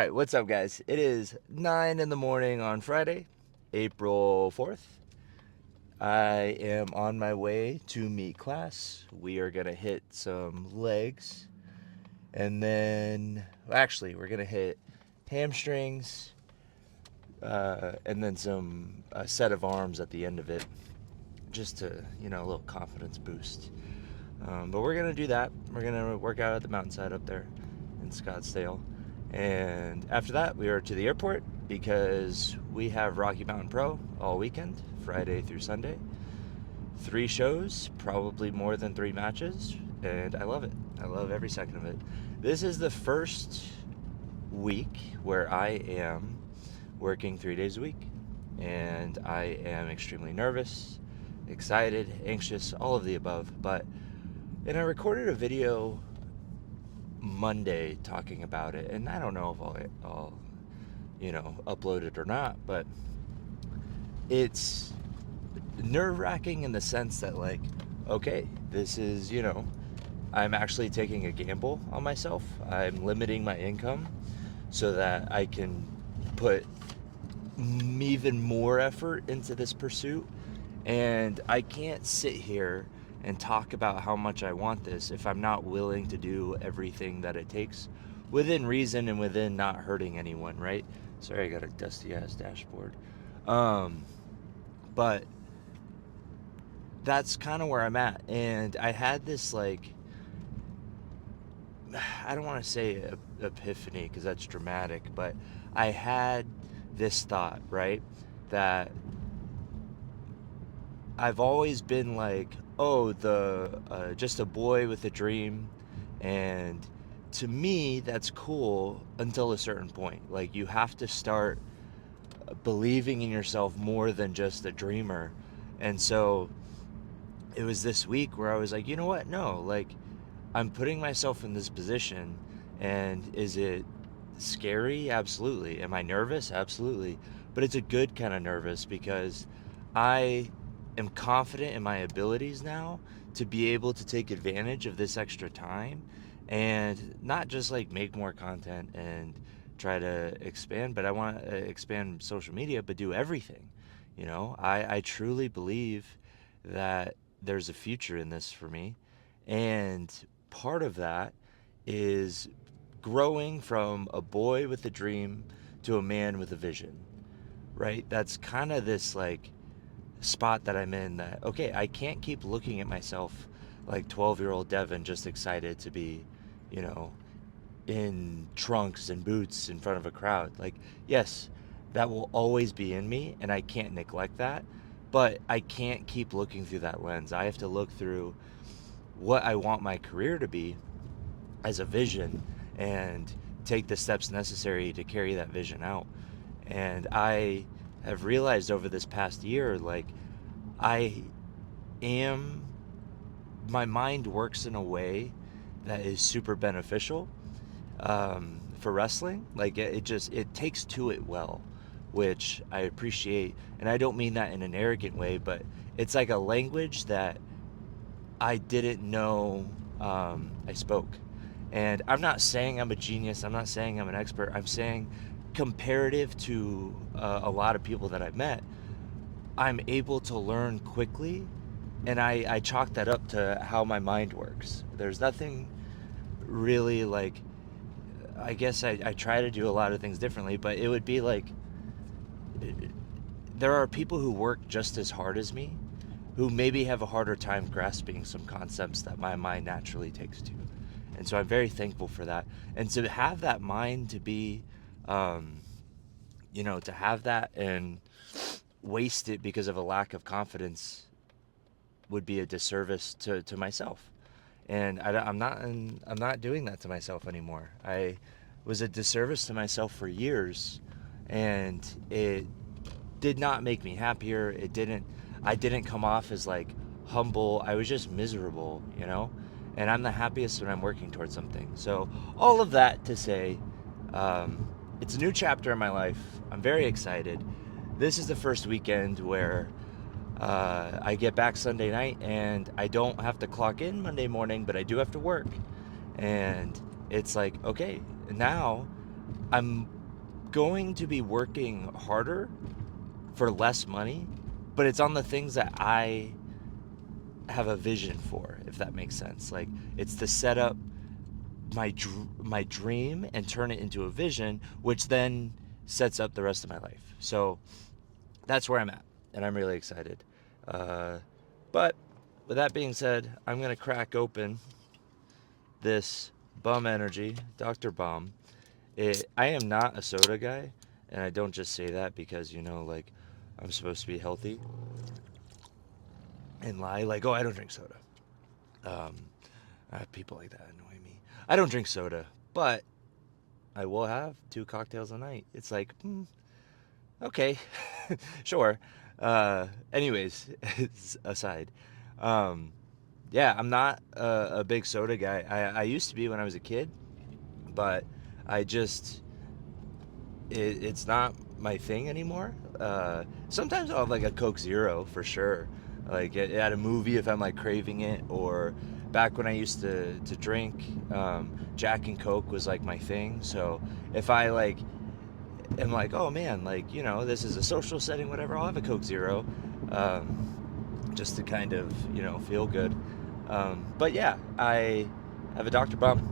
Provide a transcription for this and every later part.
right, what's up, guys? It is 9 in the morning on Friday, April 4th. I am on my way to meet class. We are going to hit some legs, and then, actually, we're going to hit hamstrings, and then some a set of arms at the end of it, just to, a little confidence boost. But we're going to do that. We're going to work out at the mountainside up there in Scottsdale. And after that, we are to the airport because we have Rocky Mountain Pro all weekend, Friday through Sunday. 3 shows, probably more than 3 matches, and I love it. I love every second of it. This is the first week where I am working 3 days a week, and I am extremely nervous, excited, anxious, all of the above. And I recorded a video Monday talking about it, and I don't know if I'll upload it or not, but it's nerve-wracking in the sense that, like, okay, this is, I'm actually taking a gamble on myself. I'm limiting my income so that I can put even more effort into this pursuit. And I can't sit here and talk about how much I want this if I'm not willing to do everything that it takes within reason and within not hurting anyone, right? Sorry, I got a dusty ass dashboard. But that's kind of where I'm at. And I had this, like, I don't want to say epiphany because that's dramatic, but I had this thought, right? That I've always been like, oh, the just a boy with a dream, and to me that's cool until a certain point. Like, you have to start believing in yourself more than just a dreamer. And so it was this week where I was like, you know what? No, like, I'm putting myself in this position, and is it scary? Absolutely. Am I nervous? Absolutely. But it's a good kind of nervous because I am confident in my abilities now to be able to take advantage of this extra time and not just like make more content and try to expand, but I want to expand social media, but do everything. I truly believe that there's a future in this for me. And part of that is growing from a boy with a dream to a man with a vision, right? That's kind of this, like, spot that I'm in, that, okay, I can't keep looking at myself like 12-year-old Devin just excited to be, you know, in trunks and boots in front of a crowd. Like, yes, that will always be in me and I can't neglect that, but I can't keep looking through that lens. I have to look through what I want my career to be as a vision and take the steps necessary to carry that vision out. And I have realized over this past year, like, I am, my mind works in a way that is super beneficial for wrestling. Like, it takes to it well, which I appreciate. And I don't mean that in an arrogant way, but it's like a language that I didn't know I spoke. And I'm not saying I'm a genius. I'm not saying I'm an expert. I'm saying, comparative to a lot of people that I've met, I'm able to learn quickly. And I chalk that up to how my mind works. There's nothing really, like, I guess I try to do a lot of things differently, but it would be like, there are people who work just as hard as me who maybe have a harder time grasping some concepts that my mind naturally takes to. And so I'm very thankful for that. And to have that mind to be, to have that and waste it because of a lack of confidence would be a disservice to myself. And I'm not doing that to myself anymore. I was a disservice to myself for years, and it did not make me happier. I didn't come off as, like, humble. I was just miserable. And I'm the happiest when I'm working towards something. So all of that to say, it's a new chapter in my life. I'm very excited. This is the first weekend where I get back Sunday night and I don't have to clock in Monday morning, but I do have to work. And it's like, okay, now I'm going to be working harder for less money, but it's on the things that I have a vision for, if that makes sense. Like, it's to set up my dream and turn it into a vision, which then sets up the rest of my life. So that's where I'm at, and I'm really excited. Uh, but with that being said, I'm gonna crack open this Bum Energy Dr. Bum. I am not a soda guy, and I don't just say that because like I'm supposed to be healthy and lie like, oh, I don't drink soda. Um, People like that annoy me. I don't drink soda, but I will have 2 cocktails a night. It's like, okay, sure. Anyways, aside, um, yeah, I'm not a big soda guy. I used to be when I was a kid, but I just it's not my thing anymore. Sometimes I'll have like a Coke Zero for sure, like at a movie if I'm like craving it, or back when I used to drink, Jack and Coke was like my thing. So if I like am like, oh man, like this is a social setting, whatever, I'll have a Coke Zero, just to kind of feel good. But yeah, I have a Dr. Bum,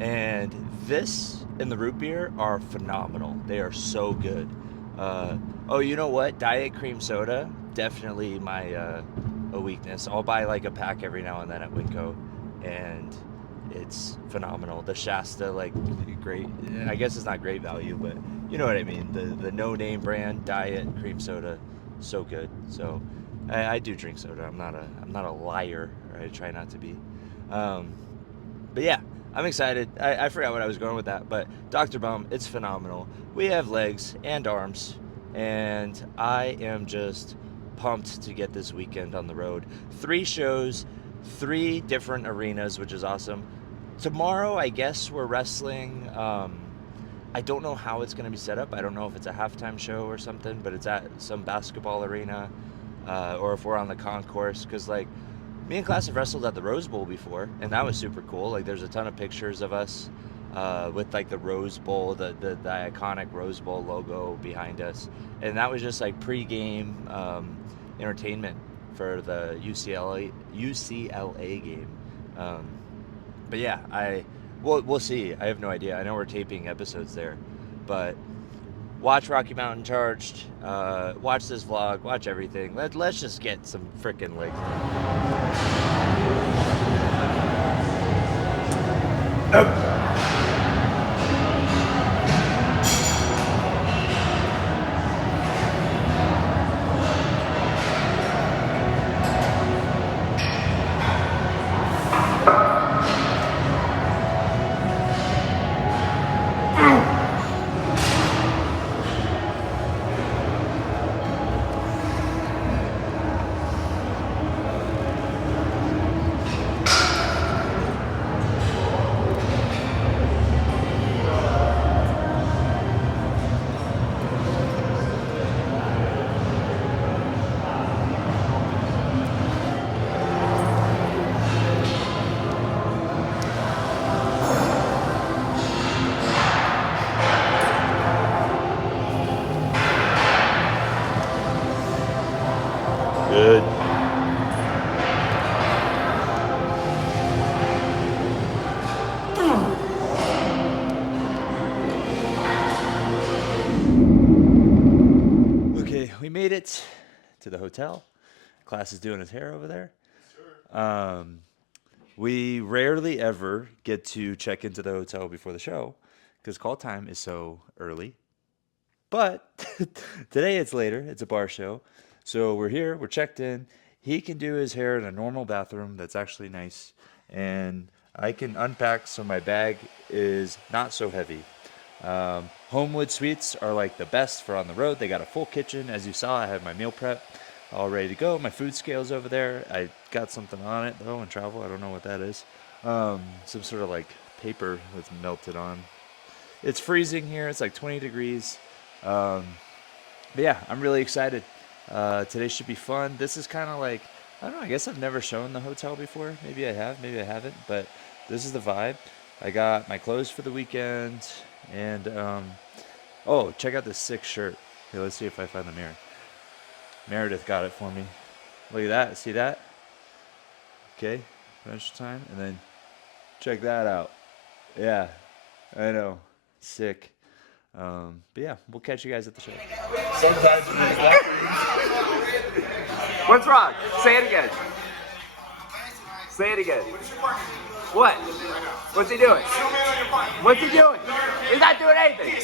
and this and the root beer are phenomenal. They are so good. Uh, oh, you know what? Diet cream soda, definitely my a weakness. I'll buy like a pack every now and then at Winco, and it's phenomenal. The Shasta, like, great. I guess it's not great value, but you know what I mean. The no name brand diet cream soda, so good. So I do drink soda. I'm not a liar. Or I try not to be. Um, but yeah, I'm excited. I forgot what I was going with that, but Dr. Bum, it's phenomenal. We have legs and arms, and I am just pumped to get this weekend on the road. 3 shows, 3 different arenas, which is awesome. Tomorrow, I guess we're wrestling. I don't know how it's going to be set up. I don't know if it's a halftime show or something, but it's at some basketball arena, or if we're on the concourse, because like me and Class have wrestled at the Rose Bowl before, and that was super cool. Like, there's a ton of pictures of us with like the Rose Bowl, the iconic Rose Bowl logo behind us, and that was just like pre-game entertainment for the UCLA game. Um, but yeah, we'll see. I have no idea. I know we're taping episodes there, but watch Rocky Mountain Charged. Watch this vlog. Watch everything. Let's just get some freaking legs. Good. Okay, we made it to the hotel. Class is doing his hair over there. Um, we rarely ever get to check into the hotel before the show because call time is so early. But today it's later. It's a bar show. So we're here, we're checked in. He can do his hair in a normal bathroom that's actually nice. And I can unpack so my bag is not so heavy. Homewood Suites are like the best for on the road. They got a full kitchen. As you saw, I have my meal prep all ready to go. My food scale's over there. I got something on it though in travel. I don't know what that is. Some sort of like paper that's melted on. It's freezing here. It's like 20 degrees. Um, but yeah, I'm really excited. Today should be fun. This is kind of like, I don't know, I guess I've never shown the hotel before. Maybe I have, maybe I haven't, but this is the vibe. I got my clothes for the weekend. And oh, check out this sick shirt. Here, let's see if I find the mirror. Meredith got it for me. Look at that. See that? Okay, finish time, and then check that out. Yeah, I know. Sick. But yeah, we'll catch you guys at the show. What's wrong? Say it again. Say it again. What? What's he doing? What's he doing? He's not doing anything.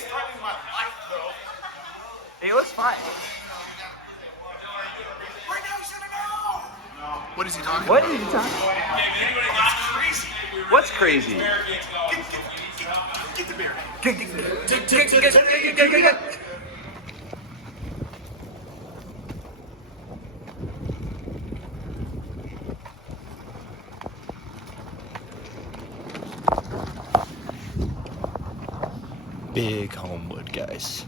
He looks fine. What is he talking What about? is he talking about? What's crazy? Get the beer. Big Homewood, guys.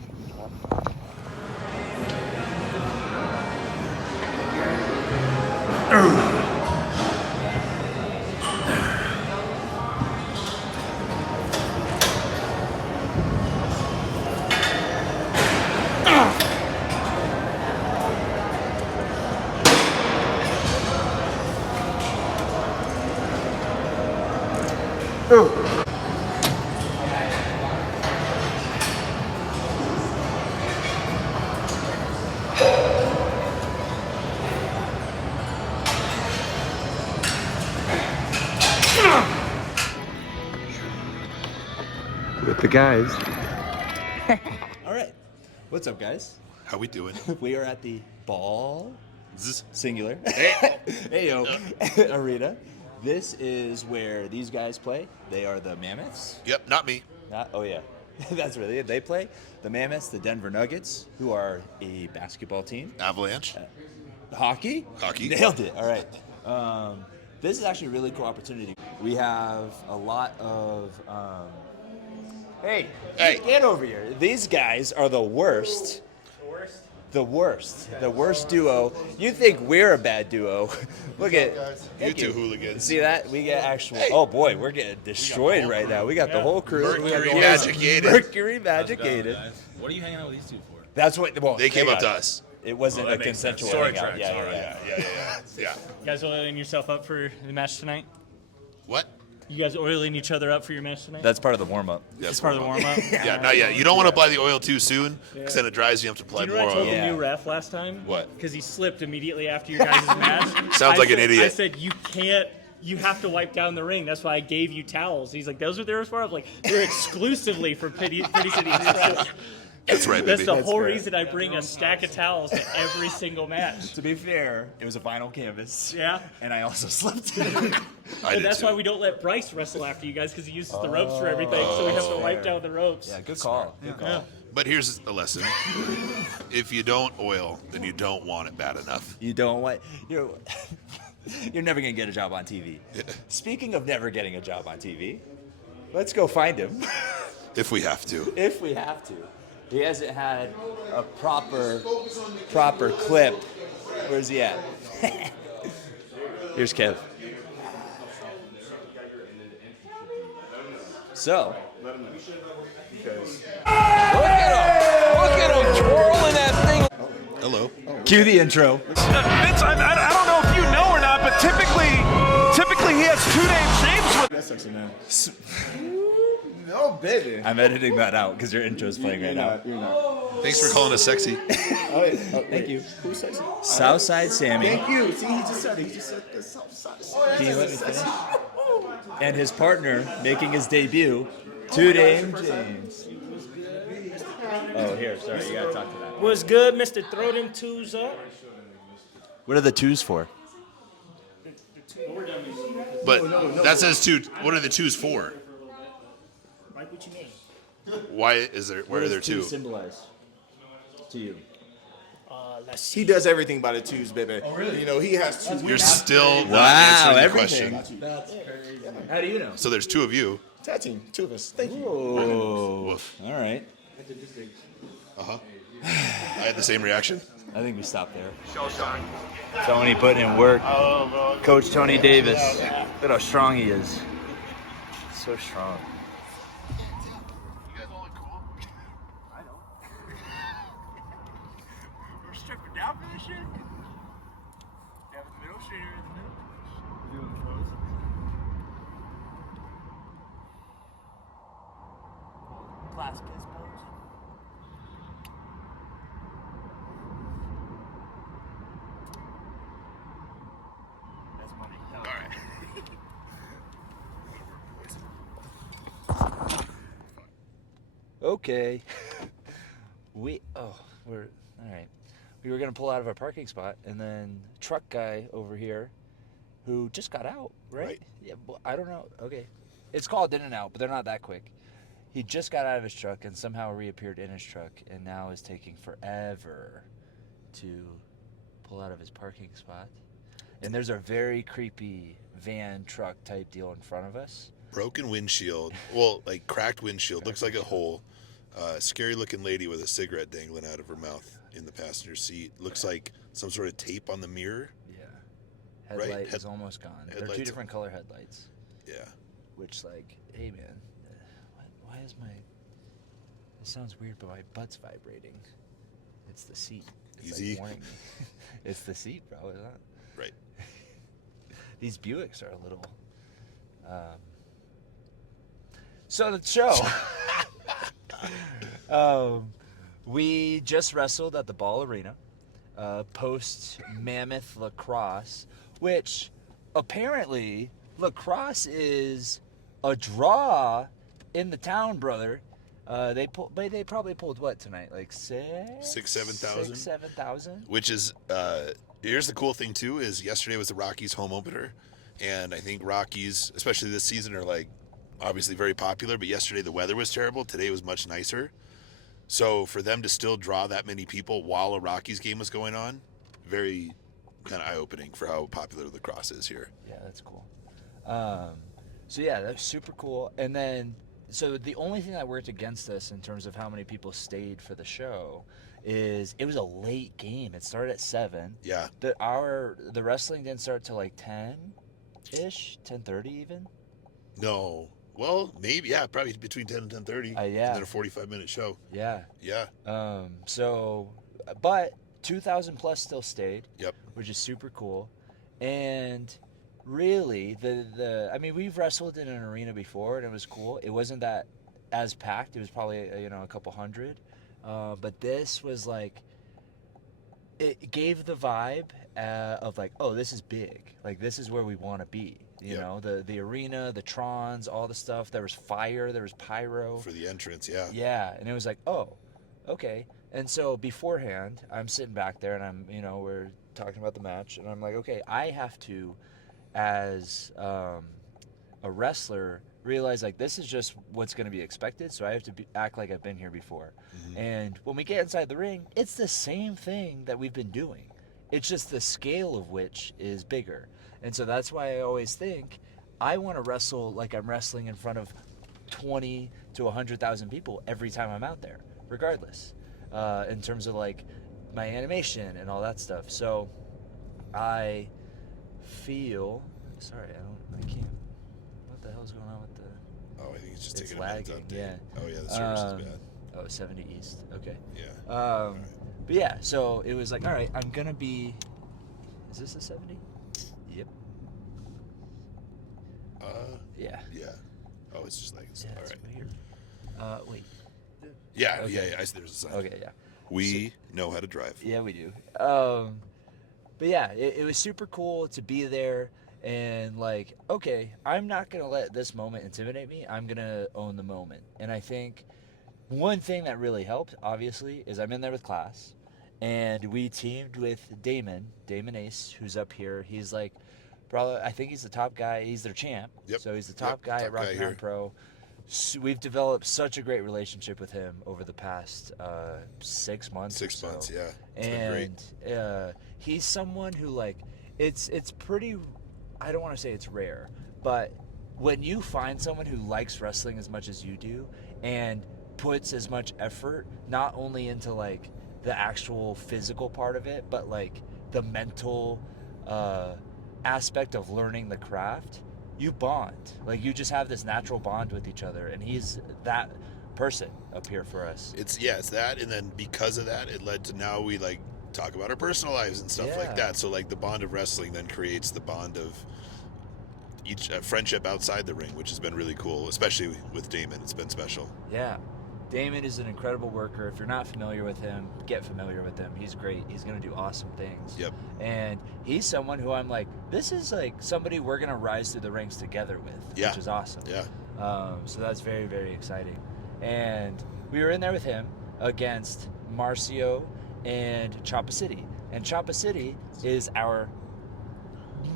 With the guys. All right. What's up, guys? How we doing? We are at the Ball Zzz. Singular Ayo Arena. This is where these guys play. They are the Mammoths. Yep, not me. Oh yeah, that's really it. They play the Mammoths, the Denver Nuggets, who are a basketball team. Avalanche. Hockey. Hockey. Nailed it. All right. This is actually a really cool opportunity. We have a lot of. Hey, get over here. These guys are the worst. The worst duo. You think we're a bad duo? Look at You two hooligans. See that? We get actual. Oh boy, we're getting destroyed right now. We got the whole crew. Mercury Magic-ated. Mercury Magic-ated. What are you hanging out with these two for? That's what. Well, They came hang up to on. us. It wasn't a that makes consensual sense. Story hangout. tracks, Yeah, all right. Yeah. You guys oiling yourself up for the match tonight? What? You guys oiling each other up for your match tonight? That's part of the warm up. That's part of the warm-up? Yeah, not yet. You don't want to apply the oil too soon, because then it dries you have to Do apply you know more what I told oil. Yeah. the new ref last time? What? Because he slipped immediately after your guys' match. Sounds like an idiot. I said, you have to wipe down the ring. That's why I gave you towels. He's like, those are theirs for? I was like, they're exclusively for Pretty City Express. That's right, That's baby. the whole reason I bring a stack of towels to every single match. To be fair, it was a vinyl canvas. Yeah. And I also slept. I And did that's too. why we don't let Bryce wrestle after you guys, because he uses the ropes for everything, so we have to wipe down the ropes. Yeah, good call. Good call. Yeah. But here's a lesson. If you don't oil, then you don't want it bad enough. You don't want you're never gonna get a job on TV. Speaking of never getting a job on TV, let's go find him If we have to. if we have to. He hasn't had a proper clip. Where's he at? Here's Kev. So, look at him twirling that thing. Hello. Cue the intro. Vince, I don't know if you know or not, but typically he has two name names with. No, baby. I'm editing that out because your intro's playing right now. You're not. Thanks for calling us sexy. Thank you. Who's sexy? Southside Sammy. Thank you. See, he just said the south side. Can you let me finish? And his partner making his debut, Two Dame James. Oh, here, sorry, you gotta talk to that. What's good, Mr. Throw Them Twos Up? What are the twos for? But that says two. What are the twos for? Like what you mean? Why is there? Where are there two? Symbolize to you? Let's see. He does everything by the twos, baby. Oh, really? You know, he has two. You're still not Wow, answering the everything. question. That's crazy. How do you know? So there's two of you. Tag team, two of us. Thank you. Oh, Woof. all right. I had the same reaction. I think we stop there. Tony putting in work. Coach Tony Davis. Look at how strong he is. So strong. okay. We're all right. We were gonna pull out of our parking spot, and then truck guy over here, who just got out, right? Yeah, but I don't know. Okay, it's called in and out, but they're not that quick. He just got out of his truck and somehow reappeared in his truck, and now is taking forever to pull out of his parking spot. And there's a very creepy van truck type deal in front of us. Broken windshield. Well, like cracked windshield. Looks like a hole. Scary looking lady with a cigarette dangling out of her mouth in the passenger seat. Looks like some sort of tape on the mirror. Yeah. Headlight is almost gone. They're two different color headlights. Yeah. Which, like, hey man, why is my... It sounds weird, but my butt's vibrating. It's the seat. It's Easy. like warning me. It's the seat, bro. Isn't it? Right. These Buicks are a little... So the show... we just wrestled at the Ball Arena, post Mammoth Lacrosse, which apparently lacrosse is a draw in the town, brother. They probably pulled what tonight? Like 7,000. 7,000. Which is here's the cool thing too is yesterday was the Rockies home opener, and I think Rockies, especially this season, are like obviously very popular. But yesterday the weather was terrible. Today was much nicer. So for them to still draw that many people while a Rockies game was going on, very kind of eye-opening for how popular lacrosse is here. Yeah, that's cool. So yeah, that's super cool. And then, so the only thing that worked against us in terms of how many people stayed for the show is it was a late game. It started at 7. Yeah. The wrestling didn't start till like 10-ish, 10:30 even. No. Well, maybe, yeah, probably between 10 and 10:30. Yeah. And then a 45-minute show. Yeah. Yeah. So, but 2,000 plus still stayed. Yep. Which is super cool. And really, I mean, we've wrestled in an arena before, and it was cool. It wasn't that as packed. It was probably, a couple hundred. But this was like, it gave the vibe of like, oh, this is big. Like, this is where we want to be. You know, the arena, the Trons, all the stuff. There was fire, there was pyro. For the entrance, yeah. Yeah, and it was like, oh, okay. And so beforehand, I'm sitting back there, and we're talking about the match, and I'm like, okay, I have to, as a wrestler, realize like this is just what's going to be expected, so I have to act like I've been here before. Mm-hmm. And when we get inside the ring, it's the same thing that we've been doing. It's just the scale of which is bigger. And so that's why I always think I want to wrestle like I'm wrestling in front of 20 to 100,000 people every time I'm out there, regardless, in terms of like my animation and all that stuff. So I feel, sorry, I can't, what the hell's going on with the... Oh, I think it's just it's taking a minute to lagging, update. yeah. Oh, yeah, the service is bad. Oh, 70 East, okay. Yeah. Right. But yeah, so it was like, all right, I'm going to be, is this a 70? Yep. Yeah. Yeah. Oh, it's just like, Yeah, all it's right. weird. Wait. Yeah, Okay. yeah, there's a sign. Okay, yeah. We know how to drive. Yeah, we do. But yeah, it was super cool to be there and like, okay, I'm not going to let this moment intimidate me. I'm going to own the moment. And I think one thing that really helped, obviously, is I'm in there with CLAS, and we teamed with Damon Ace, who's up here. He's like, probably, I think he's the top guy. He's their champ. Yep. So he's the top guy at Rocky Mountain Pro. So we've developed such a great relationship with him over the past 6 months. 6 months, yeah. It's been great. He's someone who like, it's pretty, I don't want to say it's rare, but when you find someone who likes wrestling as much as you do and puts as much effort, not only into like the actual physical part of it, but like the mental aspect of learning the craft, you bond. Like you just have this natural bond with each other, and he's that person up here for us. It's that, and then because of that, it led to now we like talk about our personal lives and stuff like that. So like the bond of wrestling then creates the bond of each friendship outside the ring, which has been really cool, especially with Damon. It's been special. Yeah. Damon is an incredible worker. If you're not familiar with him, get familiar with him. He's great. He's going to do awesome things. Yep. And he's someone who I'm like, this is like somebody we're going to rise through the ranks together with, Yeah. which is awesome. Yeah. So that's very, very exciting. And we were in there with him against Marcio and Choppa City. And Choppa City is our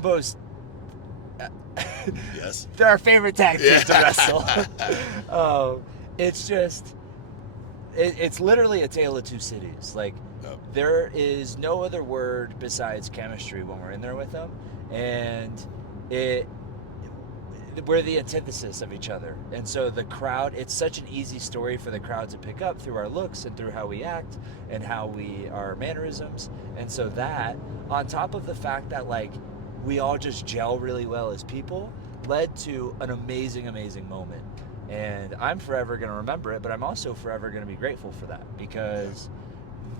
most Yes. they're our favorite tag team to Yeah. wrestle. It's just it's literally a tale of two cities. Like Oh. there is no other word besides chemistry when we're in there with them, and we're the antithesis of each other. And so the crowd, it's such an easy story for the crowd to pick up through our looks and through how we act and how we our mannerisms. And so that, on top of the fact that like we all just gel really well as people, led to an amazing moment. And I'm forever going to remember it, but I'm also forever going to be grateful for that, because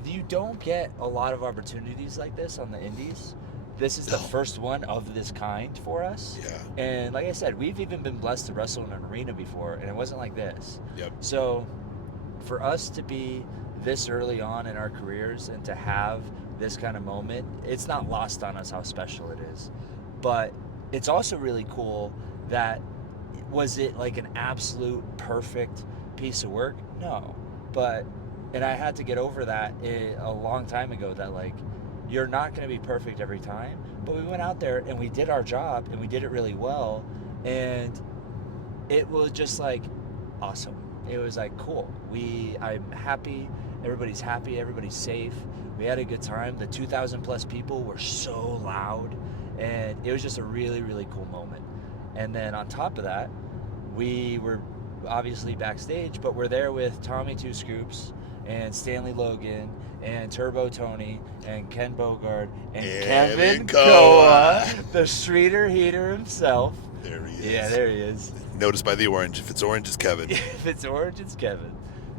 you don't get a lot of opportunities like this on the indies. This is the first one of this kind for us. Yeah. And like I said, we've even been blessed to wrestle in an arena before, and it wasn't like this. Yep. So for us to be this early on in our careers and to have this kind of moment, it's not lost on us how special it is. But it's also really cool that, was it like an absolute perfect piece of work? No. But, and I had to get over that a long time ago, that like, you're not going to be perfect every time, but we went out there and we did our job and we did it really well, and it was just like awesome. It was like cool. I'm happy, everybody's happy, everybody's safe. We had a good time. The 2,000 plus people were so loud, and it was just a really cool moment. And then on top of that, we were obviously backstage, but we're there with Tommy Two Scoops and Stanley Logan and Turbo Tony and Ken Bogard and Kevin Koa, the Streeter Heater himself. There he is. Yeah, there he is. Notice by the orange. If it's orange, it's Kevin. If it's orange, it's Kevin.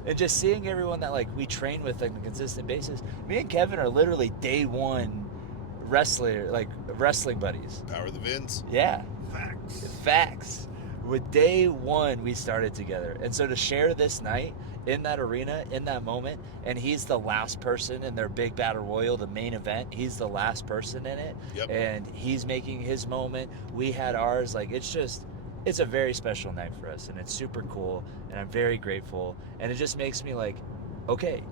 And just seeing everyone that like we train with on a consistent basis. Me and Kevin are literally day one wrestling buddies. Power of the Vins. Yeah. Facts. With day one, we started together. And so to share this night in that arena, in that moment, and he's the last person in their big battle royal, the main event, he's the last person in it. Yep. And he's making his moment. We had ours. Like, it's a very special night for us, and it's super cool, and I'm very grateful. And it just makes me like, okay,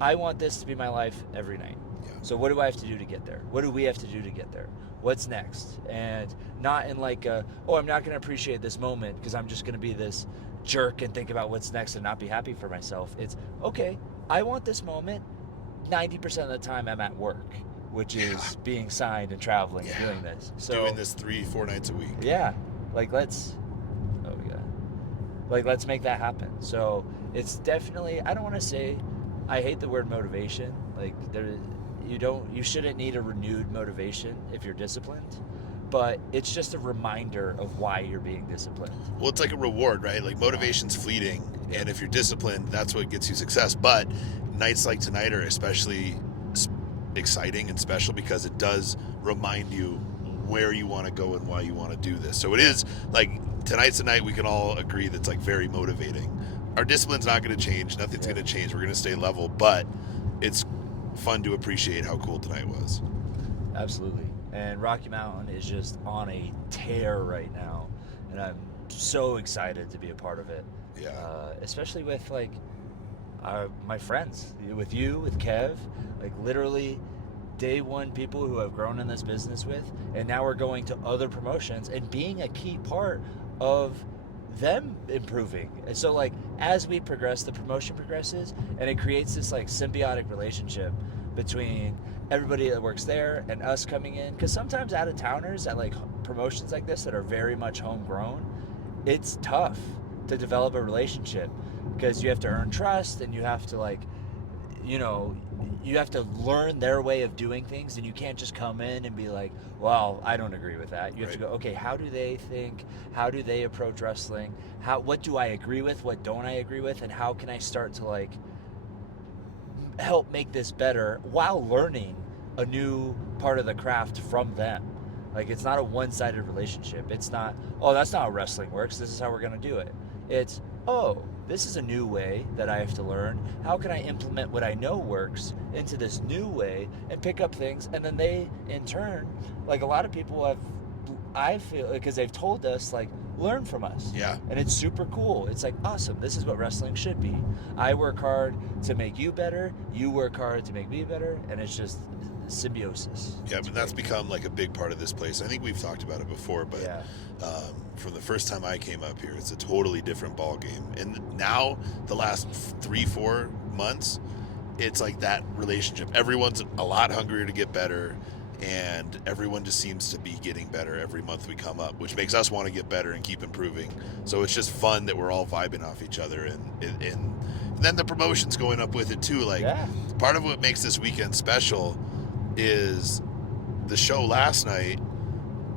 I want this to be my life every night. Yeah. So what do I have to do to get there? What do we have to do to get there? What's next? And not in like I'm not going to appreciate this moment because I'm just going to be this jerk and think about what's next and not be happy for myself. It's, okay, I want this moment. 90% of the time I'm at work, which is being signed and traveling and doing this. So doing this 3-4 nights a week. yeah, like let's make that happen. So it's definitely, I don't want to say, I hate the word motivation. Like you shouldn't need a renewed motivation if you're disciplined, but it's just a reminder of why you're being disciplined. Well, it's like a reward, right? Like motivation's fleeting, and if you're disciplined, that's what gets you success. But nights like tonight are especially exciting and special because it does remind you where you want to go and why you want to do this. So it is like tonight's a night we can all agree that's like very motivating. Our discipline's not going to change. Nothing's going to change. We're going to stay level, but it's fun to appreciate how cool tonight was. Absolutely. And Rocky Mountain is just on a tear right now, and I'm so excited to be a part of it. Yeah. Especially with like my friends, with you, with Kev, like literally day one people who I've grown in this business with, and now we're going to other promotions and being a key part of them improving. And so like as we progress, the promotion progresses, and it creates this like symbiotic relationship between everybody that works there and us coming in, because sometimes out of towners at like promotions like this that are very much homegrown, it's tough to develop a relationship because you have to earn trust, and you have to like, you have to learn their way of doing things, and you can't just come in and be like, well, I don't agree with that. You have to go, okay, how do they think? How do they approach wrestling? What do I agree with? What don't I agree with? And how can I start to like help make this better while learning a new part of the craft from them? Like, it's not a one-sided relationship. It's not, oh, that's not how wrestling works, this is how we're going to do it. It's, oh, this is a new way that I have to learn. How can I implement what I know works into this new way and pick up things? And then they, in turn, like a lot of people I feel, because they've told us, like, learn from us. Yeah. And it's super cool. It's like, awesome. This is what wrestling should be. I work hard to make you better. You work hard to make me better. And it's just symbiosis. Yeah, but that's become like a big part of this place. I think we've talked about it before, but Yeah. from the first time I came up here, it's a totally different ball game. And now, the last 3-4 months, it's like that relationship. Everyone's a lot hungrier to get better, and everyone just seems to be getting better every month we come up, which makes us want to get better and keep improving. So it's just fun that we're all vibing off each other, and then the promotion's going up with it too. Like, Yeah. part of what makes this weekend special is the show last night,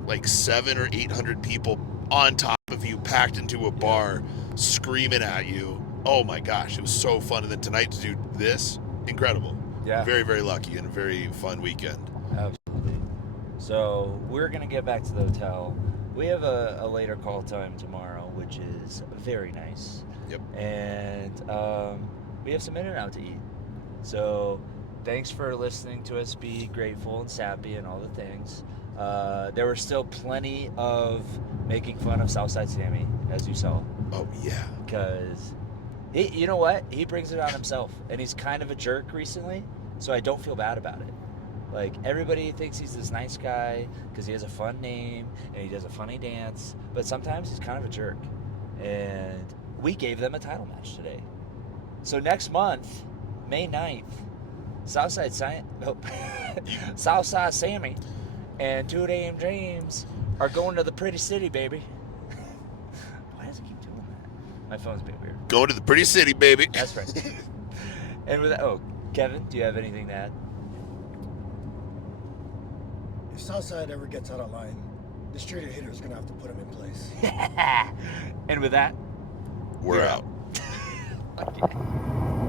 like 700 or 800 people on top of you, packed into a bar, screaming at you. Oh my gosh, it was so fun. And then tonight to do this, incredible. Yeah. Very, very lucky and a very fun weekend. Absolutely. So we're going to get back to the hotel. We have a later call time tomorrow, which is very nice. Yep. And we have some In-N-Out to eat. So thanks for listening to us be grateful and sappy and all the things. There were still plenty of making fun of Southside Sammy, as you saw. Oh, yeah. Because, you know what? He brings it on himself. And he's kind of a jerk recently, so I don't feel bad about it. Like, everybody thinks he's this nice guy because he has a fun name and he does a funny dance. But sometimes he's kind of a jerk. And we gave them a title match today. So next month, May 9th, Southside Sammy and 2 AM Dreams are going to the Pretty City, baby. Why does it keep doing that? My phone's being weird. Going to the Pretty City, baby. That's right. And with that, Kevin, do you have anything to add? If Southside ever gets out of line, the street hitter is going to have to put him in place. And with that, We're out. Okay.